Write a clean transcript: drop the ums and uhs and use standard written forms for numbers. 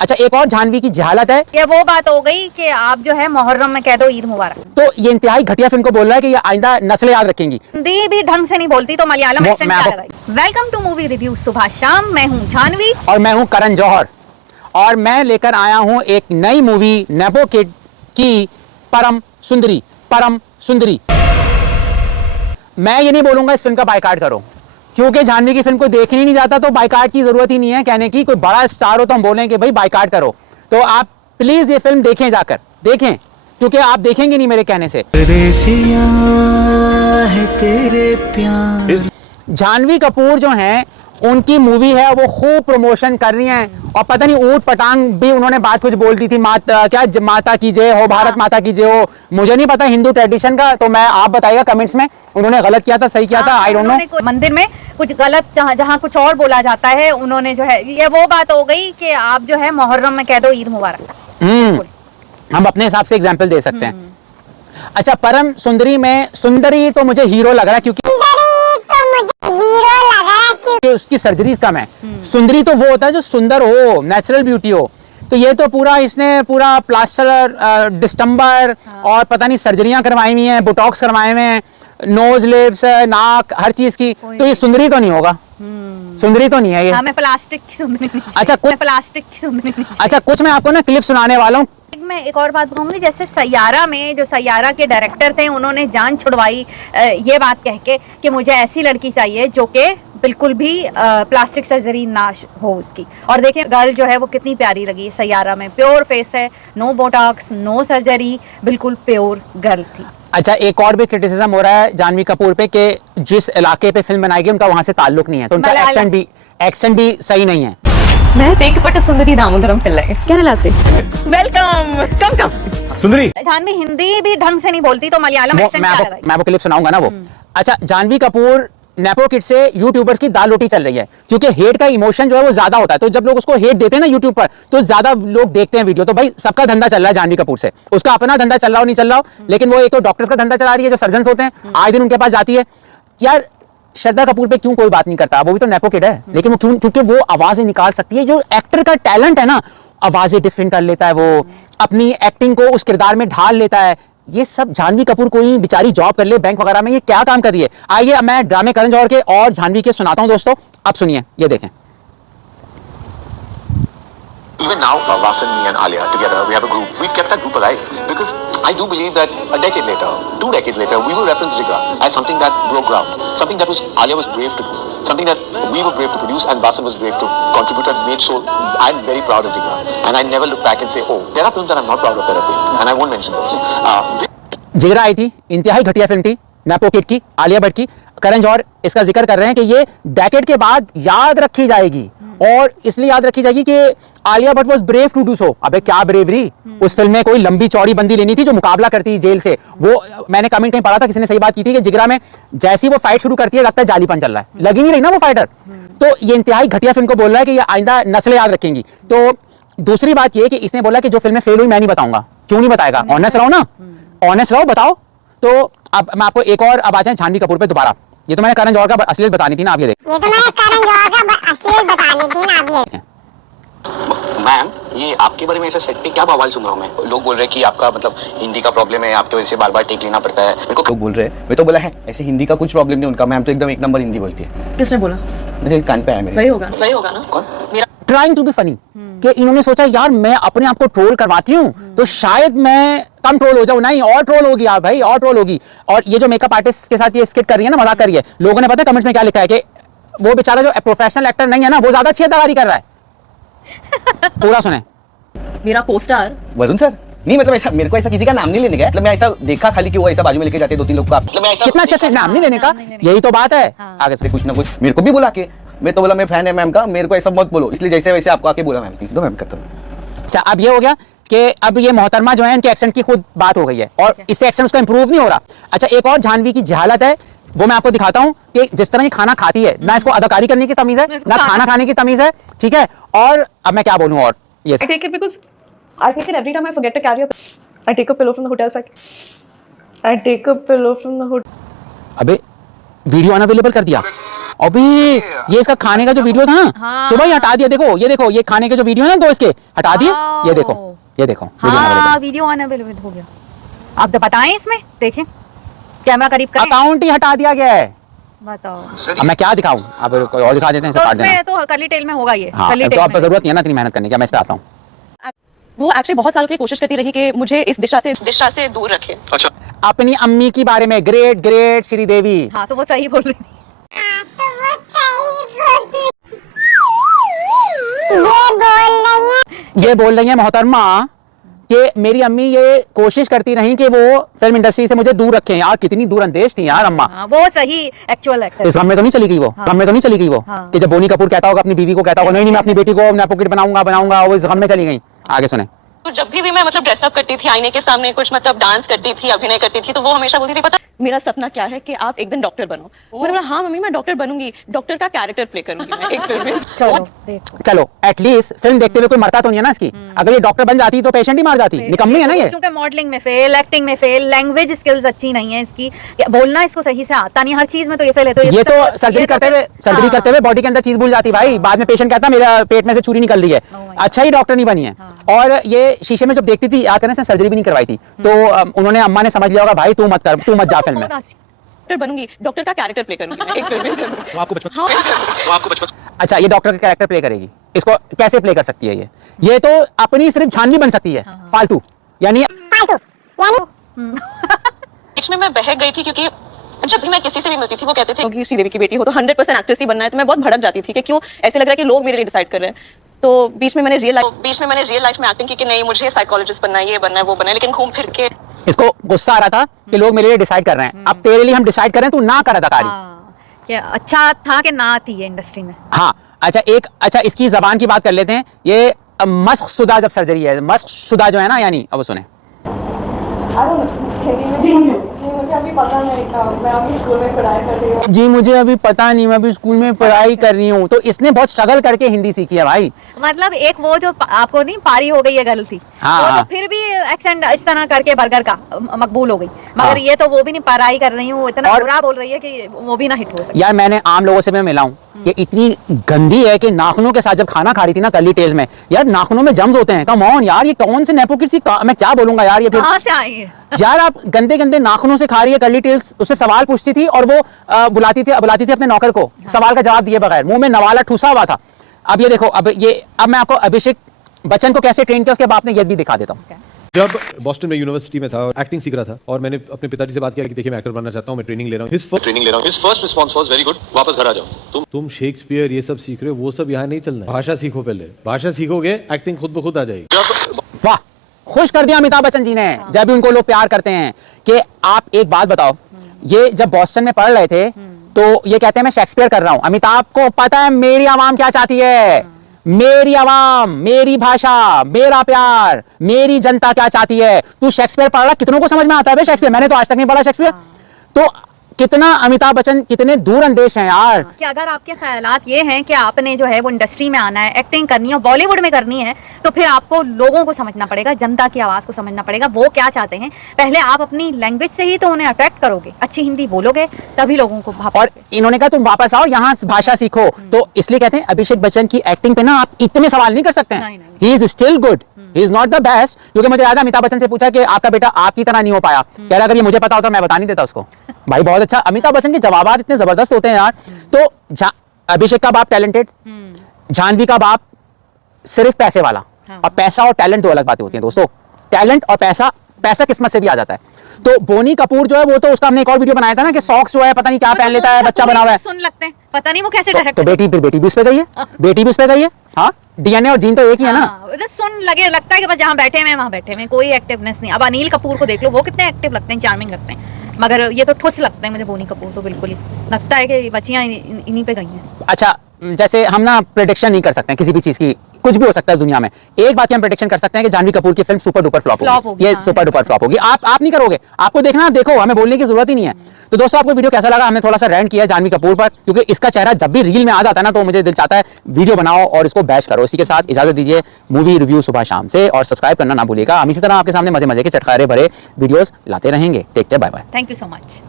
अच्छा, एक और जानवी की जहालत है। ये वो बात हो गई कि आप जो है मुहर्रम में कह दो ईद मुबारक। तो ये इंतहाई घटिया फिल्म को बोल रहा है कि ये आइंदा नस्लें याद रखेंगी। हिंदी भी ढंग से नहीं बोलती तो मलयालम एक्सेंट क्या लगाई। वेलकम टू मूवी रिव्यू सुबह शाम, मैं हूँ जानवी और मैं हूँ करण जौहर और मैं लेकर आया हूँ एक नई मूवी नेपो किड की परम सुंदरी। परम सुंदरी। मैं ये नहीं बोलूंगा इस फिल्म का बायकॉट करो, क्योंकि जानवी की फिल्म को देखने नहीं जाता तो बायकॉट की जरूरत ही नहीं है। कहने की कोई बड़ा स्टार हो तो हम बोलें कि भाई बायकॉट करो। तो आप प्लीज ये फिल्म देखें, जाकर देखें, क्योंकि आप देखेंगे नहीं मेरे कहने से। है तेरे प्यार। जानवी कपूर जो हैं उनकी मूवी है, वो खूब प्रमोशन कर रही हैं और पता नहीं ऊट पटांग भी उन्होंने बात कुछ बोल दी थी, माता की जय हो, भारत माता की जय हो। मुझे नहीं पता हिंदू ट्रेडिशन का, तो मैं आप बताइएगा कमेंट्स में उन्होंने गलत किया था सही किया था, आई डोंट नो। मंदिर में कुछ गलत जहाँ कुछ और बोला जाता है, उन्होंने जो है ये वो बात हो गई कि आप जो है मुहर्रम में कह दो ईद मुबारक। हम अपने हिसाब से एग्जाम्पल दे सकते हैं। अच्छा, परम सुंदरी में सुंदरी तो मुझे हीरो लग रहा है, क्योंकि उसकी सर्जरी कम है। सुंदरी तो वो होता है जो सुंदर हो, नेचुरल ब्यूटी हो। तो ये तो पूरा इसने पूरा प्लास्टर डिस्टम्बर और पता नहीं सर्जरियां करवाई हुई हैं, बोटॉक्स करवाए हुए हैं, नोज लिप्स नाक हर चीज की। तो ये सुंदरी तो नहीं होगा, सुंदरी तो नहीं है ये। हमें प्लास्टिक की सुंदरी। अच्छा प्लास्टिक की सुंदरी। अच्छा, कुछ मैं आपको ना क्लिप सुनाने वाला हूँ। मैं एक और बात कहूंगी, जैसे सैयारा में जो सैयारा के डायरेक्टर थे उन्होंने जान छुड़वाई ये बात कह के कि मुझे ऐसी लड़की चाहिए जो कि बिल्कुल भी प्लास्टिक सर्जरी ना हो उसकी। और देखें गर्ल जो है वो कितनी प्यारी लगी सैयारा में, प्योर फेस है, नो बोटॉक्स नो सर्जरी, बिल्कुल प्योर गर्ल थी। अच्छा, एक और भी क्रिटिसिज्म हो रहा है जानवी कपूर पे कि जिस इलाके पे फिल्म बनाई गई उनका वहां से ताल्लुक नहीं है, तो उनका एक्सेंट भी सही नहीं है। मैं तेकपट्ट सुंदरी दामोदरम पिल्लाई केरला से। वेलकम, कम कम। सुंदरी जानवी हिंदी भी ढंग से नहीं बोलती तो मलयालम एक्सेंट क्या लगाई। मैं आपको क्लिप सुनाऊंगा ना वो। अच्छा, जानवी कपूर नेपो किड से यूट्यूबर्स की दाल रोटी चल रही है, क्योंकि हेट का इमोशन जो है वो ज्यादा होता है। तो जब लोग उसको हेट देते हैं ना यूट्यूब पर, तो ज्यादा लोग देखते हैं वीडियो। तो भाई सबका धंधा चल रहा है जानवी कपूर से, उसका अपना धंधा चल रहा हो नहीं चल रहा हो, लेकिन वो एक तो डॉक्टर्स का धंधा चला रही है जो सर्जन होते हैं, आए दिन उनके पास जाती है। यार श्रद्धा कपूर पे क्यों कोई बात नहीं करता, वो भी तो नेपो किड है, लेकिन वो क्यों, क्योंकि वो आवाजें निकाल सकती है। जो एक्टर का टैलेंट है ना, आवाजें डिफरेंट कर लेता है, वो अपनी एक्टिंग को उस किरदार में ढाल लेता है। ये सब जानवी कपूर कोई बेचारी जॉब कर ले बैंक वगैरह में, ये क्या काम कर रही है। आइए मैं ड्रामे करण जौहर के और जानवी के सुनाता हूं दोस्तों, आप सुनिए, ये देखें। Even now, Vasan, me and Alia together, we have a group. We've kept that group alive because I do believe that a decade later, 2 decades later, we will reference Jigra as something that broke ground, something that Alia was brave to do, something that we were brave to produce and Vasan was brave to contribute and made. So I'm very proud of Jigra, and I never look back and say, oh, there are films that I'm not proud of that I failed, and I won't mention those. जिगरा आई थी, इंतहाई घटिया film थी, nepo kid की, आलिया भट्ट की। करण जौहर इसका जिक्र कर रहे हैं कि ये डेकेड के बाद याद रखी जाएगी, और इसलिए याद रखी जाएगी कि Alia Bhatt was brave to do so. अबे क्या ब्रेवरी, उस फिल्म में कोई लंबी चौड़ी बंदी लेनी थी जो मुकाबला करती जेल से। वो मैंने कमेंट कहीं पढ़ा था, किसी ने सही बात की थी कि जिगरा में जैसी वो फाइट शुरू करती है लगता है जालीपन चल रहा है, लगी नहीं रही ना वो फाइटर। तो ये इंतहाई घटिया फिल्म को बोल रहा है कि ये आइंदा नस्लें याद रखेंगी। तो दूसरी बात ये कि इसने बोला कि जो फिल्में फेल हुई मैं नहीं बताऊंगा। क्यों नहीं बताएगा, ऑनेस्ट रहो ना, ऑनेस्ट रहो, बताओ। तो अब मैं आपको एक और, अब आ जाए जानवी कपूर पे दोबारा। ये तो मैंने करण जौहर का असलियत बतानी थी ना, आप ये देखिए। मैम, ये आपके बारे में ऐसा सेट पे क्या बवाल सुन रहा हूँ मैं। लोग बोल रहे हैं कि आपका मतलब हिंदी का प्रॉब्लम है, आपकी वजह से बार बार टेक लेना पड़ता है। मेरे को लोग बोल रहे हैं, मैं तो बोला है ऐसे हिंदी का कुछ प्रॉब्लम नहीं उनका, मैम तो एकदम एक नंबर हिंदी बोलती है। किसने बोला? मेरे कान पे आया मेरे। वही होगा ना। कौन? ट्राइंग टू बी फनी, कि इन्होंने सोचा यार मैं अपने आप को ट्रोल करवाती हूँ तो शायद मैं कम ट्रोल हो जाऊं। नहीं, और ट्रोल होगी आप भाई, और ट्रोल होगी। और ये जो मेकअप आर्टिस्ट के साथ ये स्किट कर रही है ना, मजाक कर रही है, लोगों ने पता है कमेंट्स में क्या लिखा है कि वो बेचारा जो प्रोफेशनल एक्टर नहीं है ना, वो ज्यादा अच्छी अदाकारी कर रहा है। पूरा सुने। मेरा कोस्टार वरुण सर नहीं, मतलब ऐसा मेरे को ऐसा किसी का नाम नहीं लेने का, मतलब मैं ऐसा देखा खाली कि वो ऐसा बाजू में लेके जाते 2-3 लोग का, मतलब मैं ऐसा कितना अच्छा नाम नहीं लेने का, यही तो बात है। आगे से कुछ ना कुछ मेरे को भी बोला के, मैं तो बोला मैं फैन है मैम का, मेरे को ऐसा मत बोलो, इसलिए जैसे वैसे आपको आके बोला मैम की, तो मैम करता हूं। अच्छा, अब ये हो गया कि अब ये मोहतरमा जो है उनके एक्सेंट की खुद बात हो गई है, और इससे एक्सेंट उसका इंप्रूव नहीं हो रहा। अच्छा, एक और जानवी की जहालत है, वो मैं आपको दिखाता हूं कि जिस तरह ये खाना खाती है ना, इसको अदाकारी करने की तमीज है ना खाना खाने की तमीज है, ठीक है। और अब मैं क्या बोलूं, और ये I take it because I take it every time I forget to carry I take a pillow from the hotel so I take a pillow from the hotel। अबे वीडियो अनअवेलेबल कर दिया, अभी ये इसका खाने का जो वीडियो था ना, हाँ। सुबह ही हटा दिया। देखो ये खाने के जो वीडियो है ना, दो इसके हटा दिए। ये देखो वीडियो हाँ अनअवेलेबल। वीडियो अनअवेलेबल हो गया। आप तो बताएं इसमें, देखें कैमरा करीब करें। अकाउंट ही हटा दिया गया है। बताओ अब मैं क्या दिखाऊं? अब कोई और दिखा देते हैं, तो इसे काट देना। उसमें तो कर्ली टेल में होगा ये। हाँ, कर्ली तो टेल आपको में। जरूरत नहीं है ना इतनी मेहनत करने की। मैं इस पे आता हूँ। वो एक्चुअली बहुत सालों की कोशिश करती रही कि मुझे इस दिशा से दूर रखे। अच्छा अपनी अम्मी के बारे में, ग्रेट श्रीदेवी। हाँ तो वो सही बोल रही थी। ये बोल रही है मोहतरमा कि मेरी अम्मी ये कोशिश करती रही कि वो फिल्म इंडस्ट्री से मुझे दूर रखें। यार कितनी दूर अंदेश थी यार अम्मा। हाँ, वो सही एक्चुअल एक्टर। इस गम में तो नहीं चली गई वो। गम में तो नहीं चली गई वो हाँ। कि जब बोनी कपूर कहता होगा अपनी बीवी को, कहता होगा नहीं मैं अपनी बेटी को मैं पॉकेट बनाऊंगा, वो इस गम में चली गई। आगे सुने। तो जब भी मैं मतलब ड्रेसअप करती थी आईने के सामने, कुछ मतलब डांस करती थी, अभिनय करती थी, तो वो हमेशा बोलती थी पता मेरा सपना क्या है कि आप एक दिन डॉक्टर बनो। मैंने बोला हाँ मम्मी मैं डॉक्टर बनूंगी, डॉक्टर का कैरेक्टर प्ले करूंगी मैं एक फिल्म में। चलो देखो। चलो एटलीस्ट फिल्म देखते हुए कोई मरता तो नहीं है ना इसकी। अगर ये डॉक्टर बन जाती तो पेशेंट ही मार जाती। निकम्मी है ना ये। क्योंकि मॉडलिंग में फेल, एक्टिंग में फेल, लैंग्वेज स्किल्स अच्छी नहीं है इसकी, बोलना इसको सही से आता नहीं, हर चीज में तो ये फेल है। तो ये तो सर्जरी करते हुए बॉडी के अंदर चीज भूल जाती भाई। बाद में पेशेंट कहता मेरा पेट में से छुरी निकल रही है। अच्छा ही डॉक्टर नहीं बनी है। और ये शीशे में जब देखती थी याद करने से सर्जरी भी नहीं करवाई थी, तो उन्होंने अम्मा ने समझ लिया होगा भाई तू मत जा फिल्म में। डॉक्टर बनूंगी, डॉक्टर का कैरेक्टर प्ले करूंगी मैं एक फिल्म में। आपको बचपन आपको अच्छा ये डॉक्टर का कैरेक्टर प्ले करेगी, इसको कैसे प्ले कर सकती है ये तो अपनी सिर्फ झांझी बन सकती है। फालतू यानी बीच में मैं बह गई थी क्योंकि जब भी मैं किसी से भी मिलती थी वो कहते थे क्योंकि श्रीदेवी की बेटी हो तो 100% एक्ट्रेस ही बनना है, तो मैं बहुत भड़क जाती थी कि क्यों ऐसे लग रहा है कि लोग मेरे लिए डिसाइड कर रहे हैं। तो बीच में मैंने रियल लाइफ में एक्टिंग की कि नहीं मुझे साइकोलॉजिस्ट बनना है, ये बनना है, वो बनना है, लेकिन घूम फिर के इसको गुस्सा आ रहा था कि लोग मेरे लिए डिसाइड कर रहे हैं। अब तेरे लिए हम डिसाइड कर रहे हैं, तू ना कर अदाकारी। क्या अच्छा था कि ना थी ये इंडस्ट्री में। हाँ अच्छा इसकी जबान की बात कर लेते हैं। ये मस्क शुदा जब सर्जरी है, मस्क शुदा जो है ना, यानी अब सुने। जी मुझे अभी पता नहीं, मैं अभी स्कूल में पढ़ाई कर रही हूँ। तो इसने बहुत स्ट्रगल करके हिंदी सीखी है भाई। मतलब एक वो जो आपको नहीं पारी हो गई है गर्ल थी, हाँ, वो हाँ। तो फिर भी एक्सेंट इस तरह करके बर्गर का मकबूल हो गई, मगर हाँ। ये तो वो भी नहीं पढ़ाई कर रही हूँ, इतना और- बुरा बोल रही है कि वो भी ना हिट हो सके। यार मैंने आम लोगों से मैं मिला हूँ, ये इतनी गंदी है कि नाखूनों के साथ जब खाना खा रही थी ना कर्ली टेल्स में, यार नाखूनों में जम्स होते हैं। कम ऑन यार, ये कौन से नेपोक्रेसी मैं क्या बोलूंगा यार। ये फिर कहाँ से आई है? यार आप गंदे गंदे नाखूनों से खा रही है कर्ली टेल्स। उससे सवाल पूछती थी और वो बुलाती थी अपने नौकर को, सवाल का जवाब दिए बगैर, मुंह में नवाला ठूसा हुआ था। अब ये देखो, अब मैं आपको अभिषेक बच्चन को कैसे ट्रेन किया उसके बाद ने ये भी दिखा देता हूँ। जब बॉस्टन में यूनिवर्सिटी में था, एक्टिंग सीख रहा था और मैंने अपने पिताजी से बात किया कि देखिए मैं एक्टर बनना चाहता हूँ, मैं ट्रेनिंग ले रहा हूँ। ट्रेनिंग ले रहा हूँ। His first response was very good. वापस घर आ जाओ। तुम शेक्सपियर ये सब सीख रहे हो, वो सब यहाँ नहीं चलना है। भाषा सीखो पहले, भाषा सीखोगे एक्टिंग खुद ब खुद आ जाएगी। जब वाह, खुश कर दिया अमिताभ बच्चन जी ने। जब भी उनको लोग प्यार करते हैं कि आप एक बात बताओ, ये जब बॉस्टन में पढ़ रहे थे तो ये कहते हैं मैं शेक्सपियर कर रहा हूं। अमिताभ को पता है मेरी आवाम क्या चाहती है, मेरी आवाम, मेरी भाषा, मेरा प्यार, मेरी जनता क्या चाहती है। तू शेक्सपियर पढ़ रहा, कितनों को समझ में आता है शेक्सपियर? मैंने तो आज तक नहीं पढ़ा शेक्सपियर। तो कितना अमिताभ बच्चन कितने दूर अंदेश हैं यार। कि अगर आपके ख्यालात ये हैं कि आपने जो है वो इंडस्ट्री में आना है, एक्टिंग करनी है, बॉलीवुड में करनी है, तो फिर आपको लोगों को समझना पड़ेगा, जनता की आवाज़ को समझना पड़ेगा, वो क्या चाहते हैं। पहले आप अपनी लैंग्वेज से ही तो उन्हें अट्रैक्ट करोगे, अच्छी हिंदी बोलोगे तभी लोगों को भाव। और इन्होंने कहा तुम वापस आओ यहाँ भाषा सीखो। तो इसलिए कहते हैं अभिषेक बच्चन की एक्टिंग पे ना आप इतने सवाल नहीं कर सकते हैं। नहीं। He is still good, he is not the best. क्योंकि मुझे याद है अमिताभ बच्चन से पूछा कि आपका बेटा आपकी तरह नहीं हो पाया, कह रहा अगर ये मुझे पता होता मैं बता नहीं देता उसको। भाई बहुत अच्छा, अमिताभ बच्चन के जवाबात इतने जबरदस्त होते हैं यार। तो अभिषेक का बाप टैलेंटेड, जानवी का बाप सिर्फ पैसे वाला। और पैसा और टैलेंट दो अलग बातें होती हैं दोस्तों। टैलेंट और पैसा किस्मत से भी आ जाता है। तो बोनी कपूर जो है वो तो उसका हमने एक और वीडियो बनाया था ना कि सॉक्स जो है पता नहीं क्या पहन लेता है, बच्चा बना हुआ है। सुन लगते हैं, पता नहीं वो कैसे तो डायरेक्ट। बेटी भी उस पे गई है, बेटी भी उस पे गई है। हाँ, डीएनए और जीन तो एक ही है ना। सुन लगता है कि बस जहाँ बैठे हुए वहाँ बैठे हुए, कोई एक्टिवनेस नहीं। अब अनिल कपूर को देख लो, वो कितने एक्टिव लगते हैं, चार्मिंग लगते हैं, मगर ये तो ठुस लगते हैं मुझे। बोनी कपूर तो बिल्कुल ही लगता है कि बच्चियाँ इन्हीं पे गई हैं। अच्छा, जैसे हम ना प्रेडिक्शन नहीं कर सकते हैं किसी भी चीज की, कुछ भी हो सकता है दुनिया में। एक बात की हम प्रेडिक्शन कर सकते हैं कि जानवी कपूर की फिल्म सुपर डुपर फ्लॉप होगी। ये सुपर डुपर फ्लॉप होगी। आप नहीं करोगे, आपको देखना, आप देखो, हमें बोलने की जरूरत ही नहीं है। तो दोस्तों आपको वीडियो कैसा लगा? हमने थोड़ा सा रैंट किया जानवी कपूर पर, क्योंकि इसका चेहरा जब भी रील में आ जाता है ना तो मुझे दिल चाहता है वीडियो बनाओ और इसको बैश करो। इसी के साथ इजाजत दीजिए मूवी रिव्यू सुबह शाम से, और सब्सक्राइब करना ना भूलिएगा। हम इसी तरह आपके सामने मजे मजे के चटखारे भरे वीडियोस लाते रहेंगे। Take care, bye bye. Thank you so much.